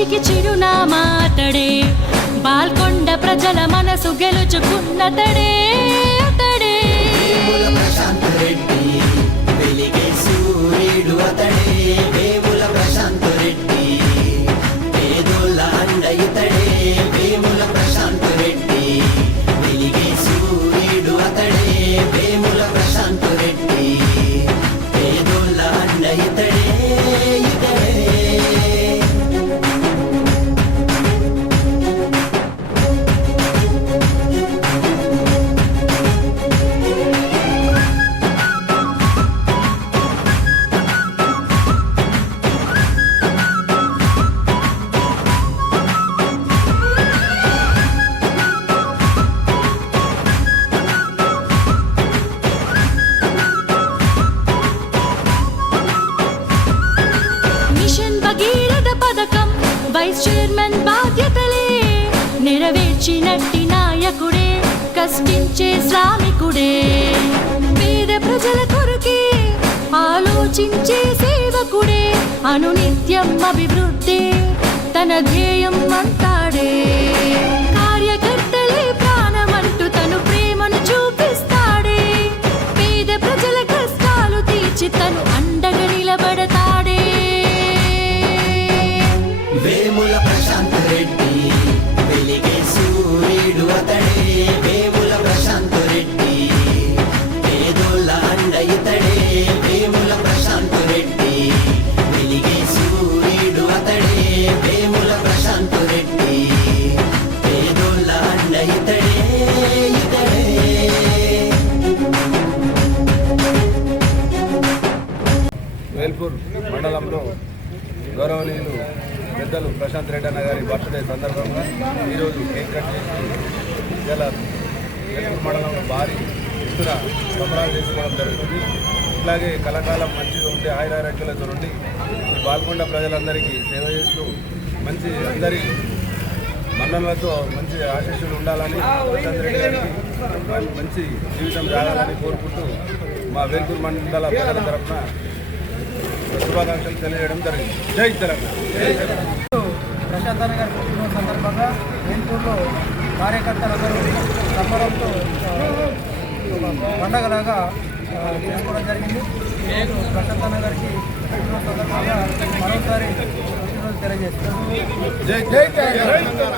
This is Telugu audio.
మంచికి చిరునామా అతడే, బాల్కొండ ప్రజల మనసు గెలుచుకున్నతడే అతడే. వేముల ప్రశాంత్ రెడ్డి వెలిగే సూర్యుడు అతడే, వేముల ప్రశాంత్ రెడ్డి పేదోళ్ళ అండ ఇతడే. వేముల ప్రశాంత్ రెడ్డి వెలిగే సూర్యుడు అతడే, వేముల ప్రశాంత్ రెడ్డి పేదోళ్ళ అండ ఇతడే ఇతడే. వైస్ చైర్మన్ బాధ్యతలే నెరవేర్చినట్టి నాయకుడే, కష్టించే శ్రామికుడే. పేద ప్రజల కొరకే ఆలోచించే సేవకుడే, అనునిత్యం అభివృద్ధి తన ధ్యేయం అంటాడే. కార్యకర్తలే ప్రాణమంటూ తను ప్రేమను చూపిస్తాడే, పేద ప్రజల కష్టాలు తీర్చి తను అండగా నిలబడతాడే. వేముల ప్రశాంత్ రెడ్డి వెలిగే సూర్యుడు అతడే, వేముల ప్రశాంత్ రెడ్డి పేదోళ్ళ అండ ఇతడే. వేముల ప్రశాంత్ రెడ్డి వెలిగే సూర్యుడు అతడే, వేముల ప్రశాంత్ రెడ్డి పేదోళ్ళ అండ ఇతడే ఇతడే. వేల్పూర్ మండలంలో గౌరవనీయులు పెద్దలు ప్రశాంత్ రెడ్డి అన్న గారి బర్త్డే సందర్భంగా ఈరోజు కేక్ కట్ చేసి ఇలా వేల్పూర్ మండలంలో భారీ ఎత్తున సంబరాలు చేసుకోవడం జరుగుతుంది. ఇట్లాగే కలకాలం మంచిగా ఉంటే ఆయురారోగ్యాలతో నుండి ఈ బాల్కొండ ప్రజలందరికీ సేవ చేస్తూ మంచి అందరి మన్ననలతో మంచి ఆశీస్సులు ఉండాలని ప్రశాంత్ రెడ్డి గారికి మంచి జీవితం జరగాలని కోరుకుంటూ మా వేల్పూర్ మండల ప్రజల తరఫున శుభాకాంక్షలు తెలియజేయడం జరిగింది. జై తెలంగాణ. ప్రశాంత్ అన్న గారి పుట్టినరోజు సందర్భంగా వేల్పూర్లో కార్యకర్తలందరూ సంబరంతో పండగలాగా చేసుకోవడం జరిగింది. ప్రశాంత్ అన్న గారికి పుట్టినరోజు సందర్భంగా మరోసారి పుట్టినరోజు తెలియజేస్తున్నాను. జై తెలంగాణ.